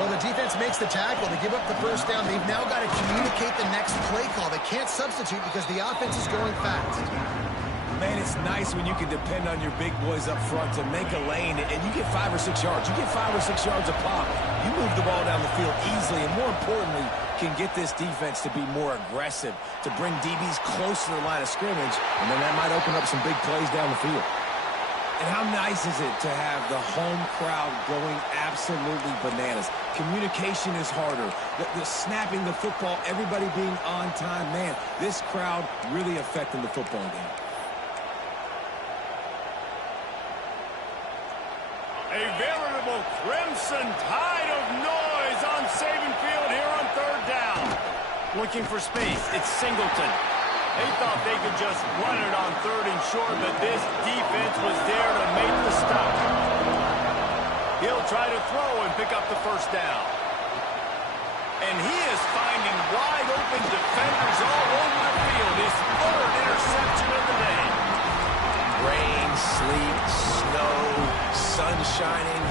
Well, the defense makes the tackle. They give up the first down. They've now got to communicate the next play call. They can't substitute because the offense is going fast. Man, it's nice when you can depend on your big boys up front to make a lane, and you get 5 or 6 yards. You get 5 or 6 yards a pop. You move the ball down the field easily, and more importantly, can get this defense to be more aggressive, to bring DBs close to the line of scrimmage, and then that might open up some big plays down the field. And how nice is it to have the home crowd going absolutely bananas? Communication is harder. The snapping the football, everybody being on time. Man, this crowd really affecting the football game. A veritable crimson tide of noise on Saban Field here on third down. Looking for space, it's Singleton. They thought they could just run it on 3rd and short, but this defense was there to make the stop. He'll try to throw and pick up the first down. And he is finding wide open defenders all over the field. His 3rd interception of the day. Rain, sleet, snow, sun shining.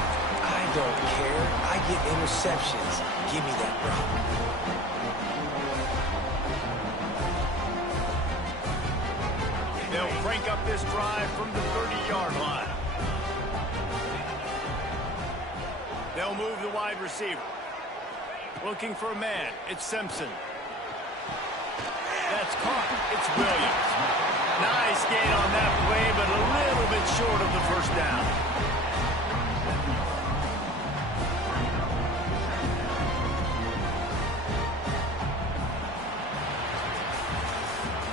I don't care. I get interceptions. Give me that rock. They'll crank up this drive from the 30-yard line. They'll move the wide receiver. Looking for a man. It's Simpson. That's caught. It's Williams. Nice gain on that play, but a little bit short of the first down.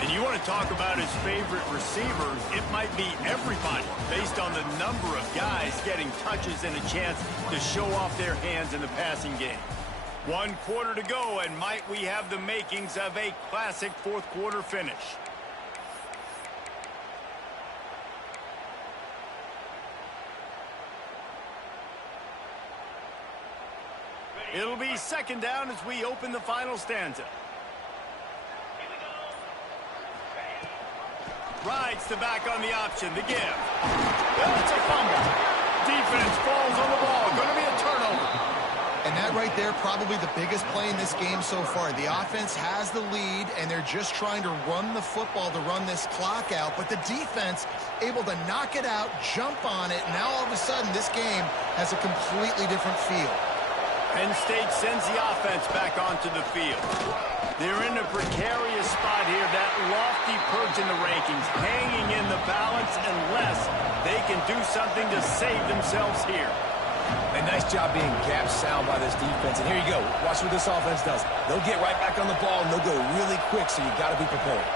And you want to talk about his favorite receivers, it might be everybody based on the number of guys getting touches and a chance to show off their hands in the passing game. 1 quarter to go, and might we have the makings of a classic 4th quarter finish. It'll be second down as we open the final stanza. Rides the back on the option. The give. It's a fumble. Defense falls on the ball. Going to be a turnover. And that right there, probably the biggest play in this game so far. The offense has the lead, and they're just trying to run the football to run this clock out. But the defense able to knock it out, jump on it. Now all of a sudden, this game has a completely different feel. Penn State sends the offense back onto the field. They're in a precarious spot here, that lofty perch in the rankings, hanging in the balance unless they can do something to save themselves here. A nice job being gap sound by this defense. And here you go. Watch what this offense does. They'll get right back on the ball, and they'll go really quick, so you got to be prepared.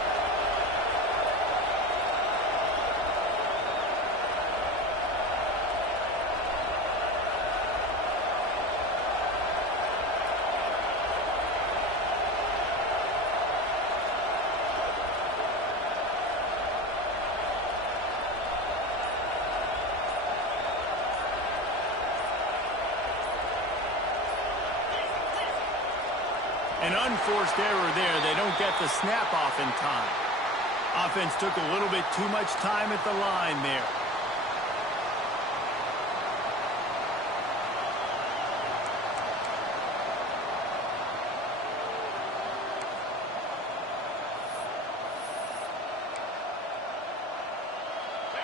An unforced error there. They don't get the snap off in time. Offense took a little bit too much time at the line there.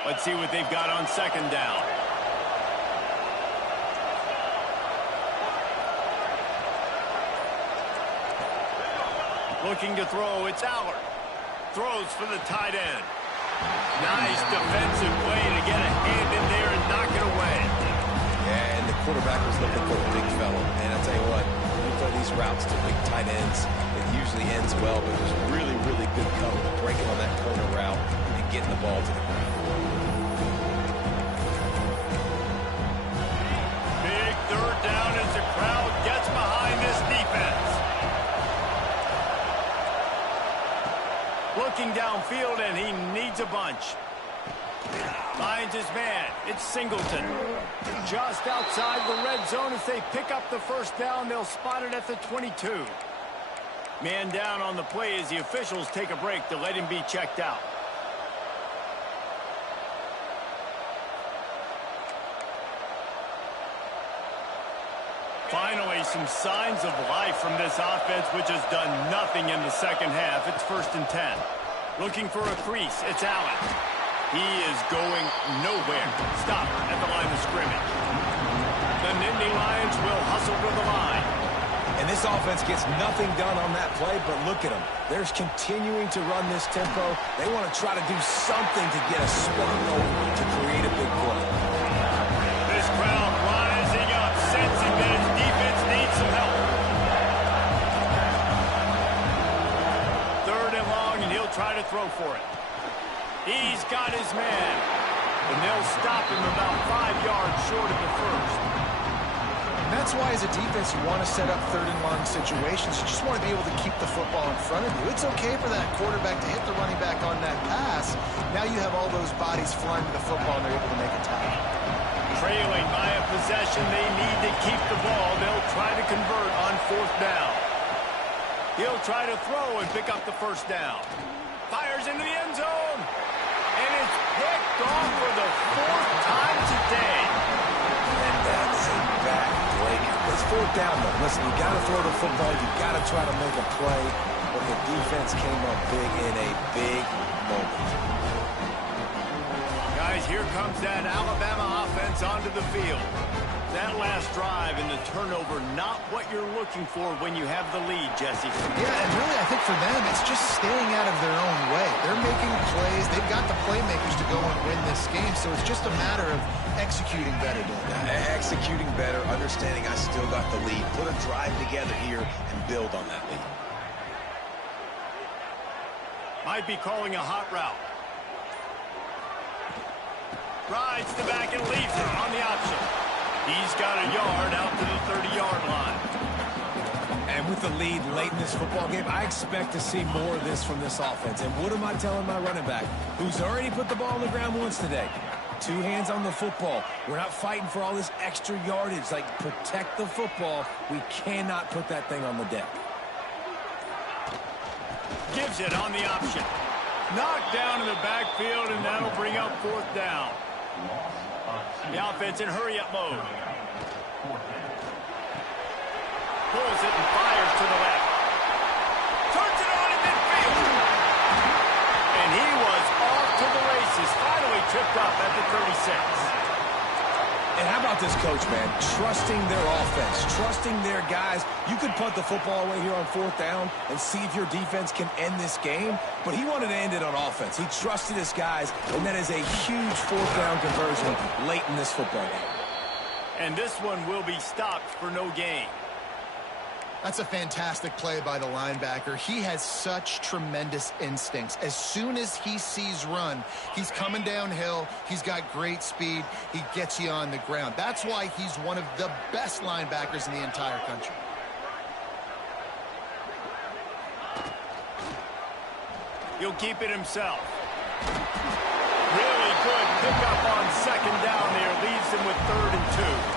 Let's see what they've got on second down. Looking to throw, it's Allard. Throws for the tight end. Nice defensive play to get a hand in there and knock it away. Yeah, and the quarterback was looking for a big fellow. And I'll tell you what, when you throw these routes to big tight ends, it usually ends well, but it was really, really good cover, breaking on that corner route and getting the ball to the ground. Big third down as the crowd gets behind this defense. Looking downfield, and he needs a bunch. Finds his man. It's Singleton. Just outside the red zone as they pick up the first down. They'll spot it at the 22. Man down on the play as the officials take a break to let him be checked out. Finally, some signs of life from this offense, which has done nothing in the second half. It's 1st and 10. Looking for a crease. It's Allen. He is going nowhere. Stop at the line of scrimmage. The Nittany Lions will hustle to the line. And this offense gets nothing done on that play, but look at them. They're continuing to run this tempo. They want to try to do something to get a spark over to create a big play. This crowd rising up, sensing that its defense needs some help. 3rd and long, and he'll try to throw for it. He's got his man, and they'll stop him about 5 yards short of the first. And that's why, as a defense, you want to set up 3rd and long situations. You just want to be able to keep the football in front of you. It's okay for that quarterback to hit the running back on that pass. Now you have all those bodies flying to the football, and they're able to make a tackle. Trailing by a possession, they need to keep the ball. They'll try to convert on 4th down. He'll try to throw and pick up the first down. Fires into the end zone. And it's picked off for the 4th time today. And that's a backbreaker. It's 4th down, though. Listen, you got to throw the football. You got to try to make a play. But the defense came up big in a big moment. Guys, here comes that Alabama offense onto the field. That last drive and the turnover, not what you're looking for when you have the lead, Jesse. Yeah, and really, I think for them, it's just staying out of their own way. They're making plays. They've got the playmakers to go and win this game, so it's just a matter of executing better. Executing better, understanding I still got the lead. Put a drive together here and build on that lead. Might be calling a hot route. Rides the back and leaves it on the option. He's got a yard out to the 30-yard line. And with the lead late in this football game, I expect to see more of this from this offense. And what am I telling my running back, who's already put the ball on the ground once today? 2 hands on the football. We're not fighting for all this extra yardage. Like, protect the football. We cannot put that thing on the deck. Gives it on the option. Knocked down in the backfield, and that'll bring up 4th down. The offense in hurry-up mode. Pulls it and fires to the left. Turns it on in midfield. And he was off to the races. Finally tripped up at the 36. And how about this coach, man? Trusting their offense, trusting their guys. You could punt the football away here on 4th down and see if your defense can end this game, but he wanted to end it on offense. He trusted his guys, and that is a huge 4th down conversion late in this football game. And this one will be stopped for no gain. That's a fantastic play by the linebacker. He has such tremendous instincts. As soon as he sees run, he's coming downhill. He's got great speed. He gets you on the ground. That's why he's one of the best linebackers in the entire country. He'll keep it himself. Really good pickup on 2nd down there. Leaves him with 3rd and 2.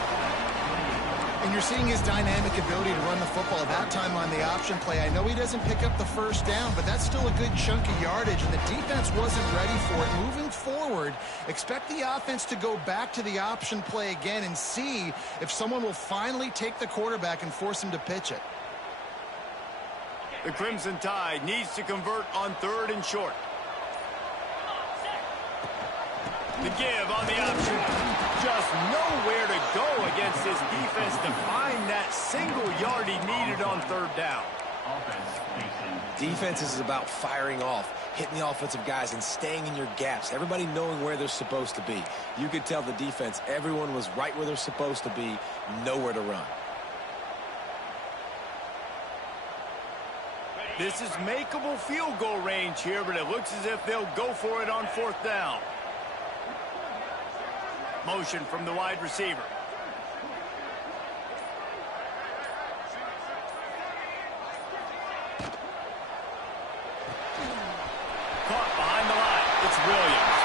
And you're seeing his dynamic ability to run the football. That time on the option play, I know he doesn't pick up the 1st down, but that's still a good chunk of yardage, and the defense wasn't ready for it. Moving forward, expect the offense to go back to the option play again and see if someone will finally take the quarterback and force him to pitch it. The Crimson Tide needs to convert on 3rd and short. The give on the option. Just nowhere to go against this defense to find that single yard he needed on 3rd down. Defense is about firing off, hitting the offensive guys, and staying in your gaps. Everybody knowing where they're supposed to be. You could tell the defense, everyone was right where they're supposed to be, nowhere to run. This is makeable field goal range here, but it looks as if they'll go for it on 4th down. Motion from the wide receiver. Caught behind the line. It's Williams.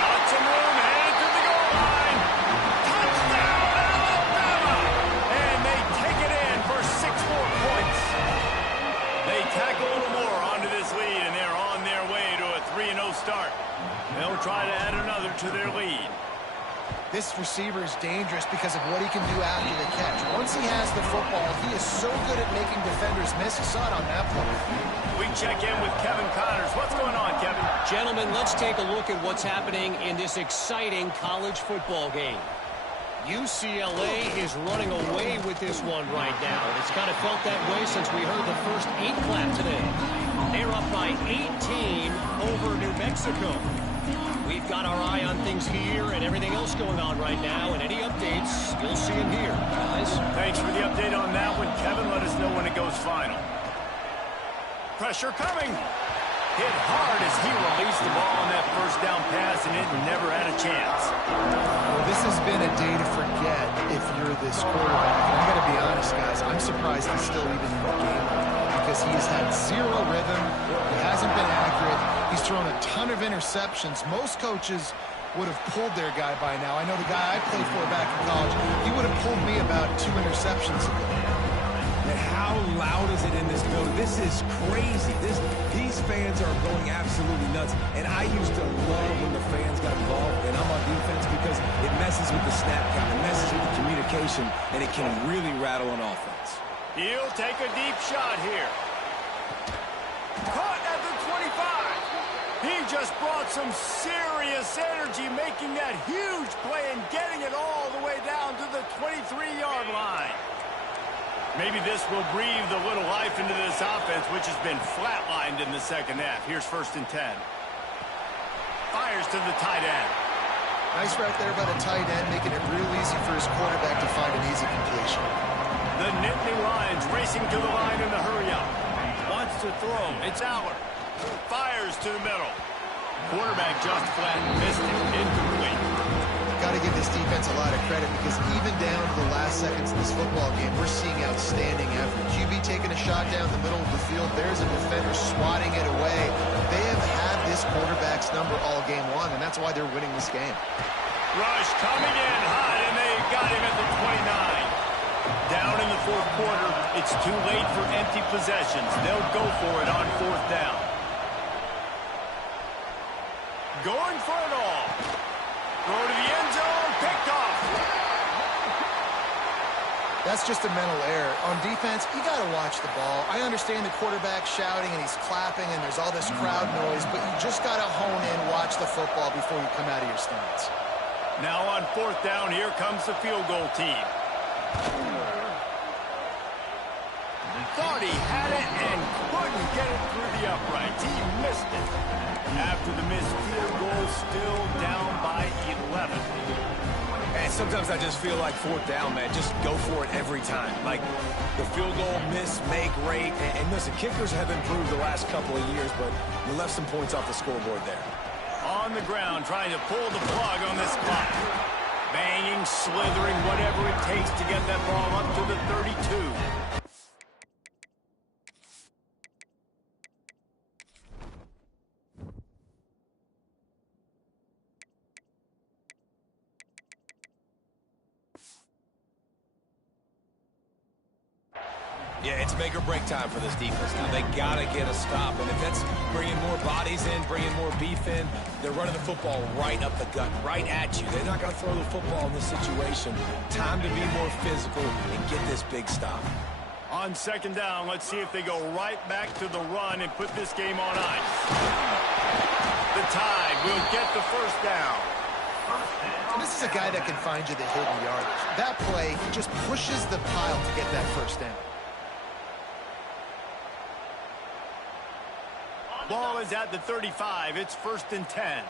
Got some room, headed to the goal line. Touchdown, Alabama! And they take it in for 6 more points. They tack a little more onto this lead, and they're on their way to a 3-0 start. They'll try to add another to their lead. This receiver is dangerous because of what he can do after the catch. Once he has the football, he is so good at making defenders miss. He saw it on that play. We check in with Kevin Connors. What's going on, Kevin? Gentlemen, let's take a look at what's happening in this exciting college football game. UCLA is running away with this one right now. It's kind of felt that way since we heard the first 8 clap today. They're up by 18 over New Mexico. We've got our eye on things here and everything else going on right now, and any updates, you'll see them here, guys. Thanks for the update on that one, Kevin. Let us know when it goes final. Pressure coming. Hit hard as he released the ball on that 1st down pass, and it never had a chance. Well, this has been a day to forget if you're this quarterback. And I got to be honest, guys, I'm surprised he's still even in the game because he has had 0 rhythm. He hasn't been accurate. He's thrown a ton of interceptions. Most coaches would have pulled their guy by now. I know the guy I played for back in college, he would have pulled me about 2 interceptions ago. And how loud is it in this building? This is crazy. These fans are going absolutely nuts. And I used to love when the fans got involved, and I'm on defense because it messes with the snap count, it messes with the communication, and it can really rattle an offense. He'll take a deep shot here. Caught at the 25. He just brought some serious energy, making that huge play and getting it all the way down to the 23-yard line. Maybe this will breathe a little life into this offense, which has been flatlined in the 2nd half. Here's 1st and 10. Fires to the tight end. Nice right there by the tight end, making it real easy for his quarterback to find an easy completion. The Nittany Lions racing to the line in the hurry-up. Wants to throw. It's Aller. Fires to the middle. Quarterback just flat missed it. Incomplete. Got to give this defense a lot of credit because even down to the last seconds of this football game, we're seeing outstanding effort. QB taking a shot down the middle of the field. There's a defender swatting it away. They have had this this quarterback's number all game long, and that's why they're winning this game. Rush coming in hot, and they got him at the 29. Down in the fourth quarter, it's too late for empty possessions. They'll go for it on fourth down. Going for it all. Throw to the end zone, picked off. That's just a mental error. On defense, you got to watch the ball. I understand the quarterback shouting and he's clapping and there's all this crowd noise, but you just got to hone in, watch the football before you come out of your stance. Now on fourth down, here comes the field goal team. Thought he had it and couldn't get it through the uprights. He missed it. After the missed field goal, still down by 11. And sometimes I just feel like fourth down, man, just go for it every time. Like the field goal, miss, make, rate. And listen, kickers have improved the last couple of years, but we left some points off the scoreboard there. On the ground, trying to pull the plug on this clock. Banging, slithering, whatever it takes to get that ball up to the 32. Yeah, it's make or break time for this defense. Now, they got to get a stop. And if that's bringing more bodies in, bringing more beef in, they're running the football right up the gut, right at you. They're not going to throw the football in this situation. Time to be more physical and get this big stop. On second down, let's see if they go right back to the run and put this game on ice. The Tide will get the first down. And this is a guy that can find you the hidden yardage. That play, he just pushes the pile to get that first down. Ball is at the 35. It's 1st and 10.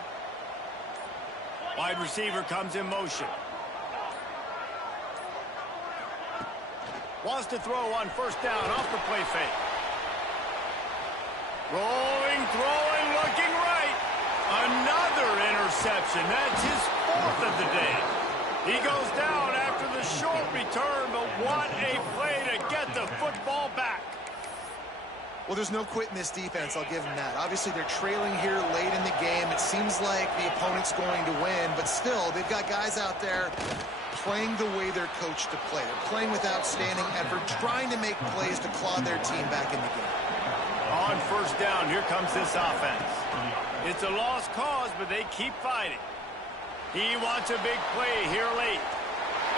Wide receiver comes in motion. Wants to throw on first down off the play fake. Rolling, throwing, looking right. Another interception. That's his 4th of the day. He goes down after the short return, but what a play to get the football back. Well, there's no quit in this defense, I'll give them that. Obviously, they're trailing here late in the game. It seems like the opponent's going to win, but still, they've got guys out there playing the way they're coached to play. They're playing with outstanding effort, trying to make plays to claw their team back in the game. On first down, here comes this offense. It's a lost cause, but they keep fighting. He wants a big play here late.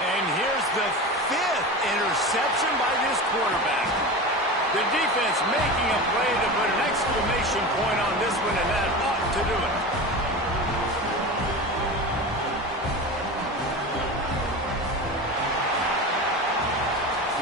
And here's the 5th interception by this quarterback. The defense making a play to put an exclamation point on this one, and that ought to do it.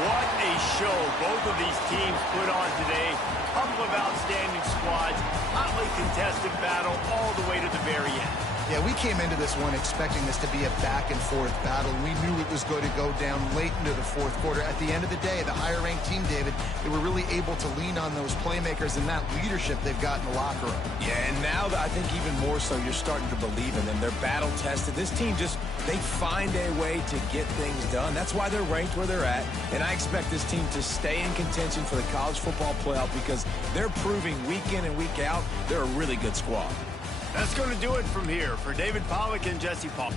What a show both of these teams put on today. Couple of outstanding squads, hotly contested battle all the way to the very end. Yeah, we came into this one expecting this to be a back-and-forth battle. We knew it was going to go down late into the fourth quarter. At the end of the day, the higher-ranked team, David, they were really able to lean on those playmakers and that leadership they've got in the locker room. Yeah, and now I think even more so, you're starting to believe in them. They're battle-tested. This team they find a way to get things done. That's why they're ranked where they're at. And I expect this team to stay in contention for the college football playoff because they're proving week in and week out they're a really good squad. That's going to do it from here. For David Pollack and Jesse Paul.